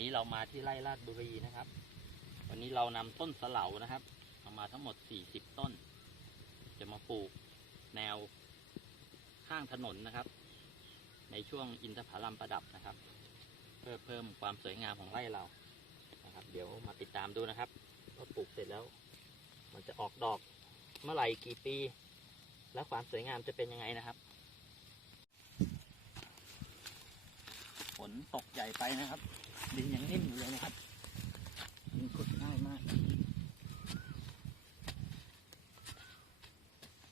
นี้เรามาที่ไร่ลาดบุรีนะครับ วันนี้เรานำต้นสเหลานะครับเอามาทั้งหมด 40 ต้น จะมาปลูกแนวข้างถนนนะครับ ในช่วงอินทผลัมประดับนะครับ เพื่อเพิ่มความสวยงามของไร่เรานะครับ เดี๋ยวมาติดตามดูนะครับว่าปลูกเสร็จแล้ว มันจะออกดอกเมื่อไหร่กี่ปี แล้วความสวยงามจะเป็นยังไงนะครับฝนตกใหญ่ไปนะครับ ดินยังนิ่มอยู่เลยนะครับดินขุดง่ายมาก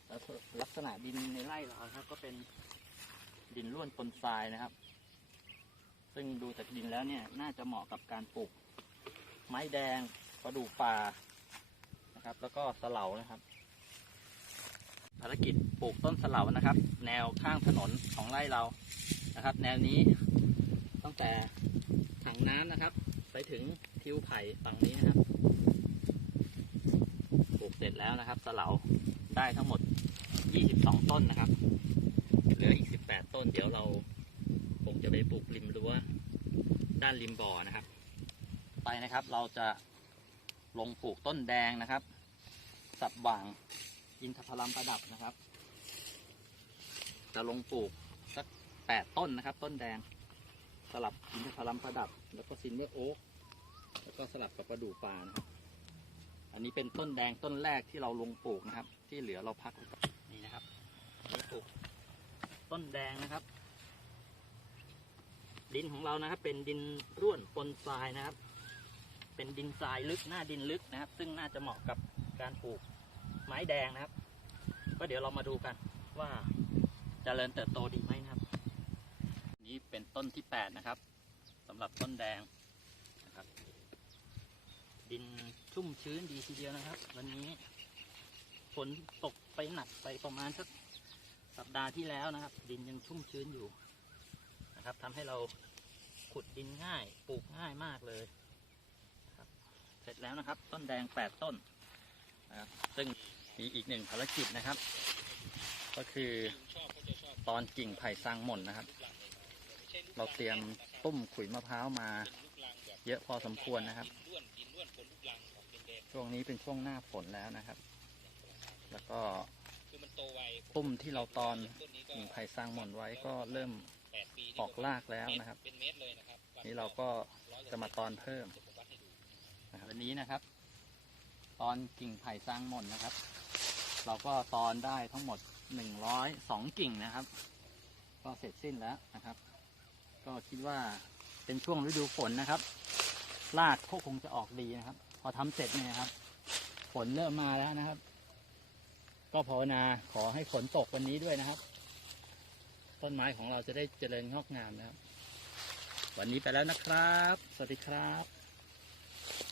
แล้วลักษณะดินในไร่เราครับ ก็เป็นดินร่วนปนทรายนะครับ ซึ่งดูจากดินแล้วเนี่ย น่าจะเหมาะกับการปลูก ไม้แดงประดู่ป่านะครับ แล้วก็สเหลานะครับ ภารกิจปลูกต้นสเหลานะครับ แนวข้างถนนของไร่เรานะครับ แนวนี้ตั้งแต่ งน้ำนะครับ ไปถึงทิวไผ่ฝั่งนี้นะครับปลูกเสร็จแล้วนะครับสเหลาได้ทั้งหมด 22 ต้นนะครับ เหลืออีก 18 ต้น เดี๋ยวเราคงจะไปปลูกริมรั้วด้านริมบ่อนะครับ ไปนะครับเราจะลงปลูกต้นแดงนะครับ สับหว่างอินทผลัมประดับนะครับ จะลงปลูกสักแปดต้นนะครับ ต้นแดง สลับอินทผลัมประดับ แล้วก็ซินเวอร์โอ๊กแล้วก็สลับกับประดู่ป่านะครับ อันนี้เป็นต้นแดงต้นแรกที่เราลงปลูกนะครับ ที่เหลือเราพักไว้ก่อนนี่นะครับนี่ปลูกต้นแดงนะครับ ดินของเรานะครับ เป็นดินร่วนปนทรายนะครับ เป็นดินทรายลึกหน้าดินลึกนะครับ ซึ่งน่าจะเหมาะกับการปลูกไม้แดงนะครับ ก็เดี๋ยวเรามาดูกันว่าจเจริญเติบโตดีไหมนะครับนี้ เป็นต้นที่แปดนะครับสำหรับต้นแดงนะครับ ดินชุ่มชื้นดีทีเดียวนะครับ วันนี้ฝนตกไปหนักไปประมาณสักสัปดาห์ที่แล้วนะครับ ดินยังชุ่มชื้นอยู่นะครับทำให้เราขุดดินง่ายปลูกง่ายมากเลยครับเสร็จแล้วนะครับ ต้นแดงแปดต้นนะครับซึ่งมีอีกหนึ่งภารกิจนะครับ ก็คือตอนกิ่งไผ่ซางหม่นนะครับ เราเตรียมตุ้มขุยมะพร้าวมา เยอะพอสมควรนะครับช่วงนี้เป็นช่วงหน้าฝนแล้วนะครับ แล้วก็ตุ้มที่เราตอนกิ่งไผ่ซางหม่นไว้ก็เริ่มออกรากแล้วนะครับ นี่เราก็จะมาตอนเพิ่มนะครับวันนี้นะครับ ตอนกิ่งไผ่ซางหม่นนะครับ เราก็ตอนได้ทั้งหมดหนึ่งร้อยสองกิ่งนะครับ ก็เสร็จสิ้นแล้วนะครับ ก็คิดว่าเป็นช่วงฤดูฝนนะครับ รากก็คงจะออกดีนะครับ พอทำเสร็จเนี่ยนะครับ ฝนเริ่มมาแล้วนะครับ ก็ภาวนาขอให้ฝนตกวันนี้ด้วยนะครับ ต้นไม้ของเราจะได้เจริญงอกงามนะครับ วันนี้ไปแล้วนะครับ สวัสดีครับ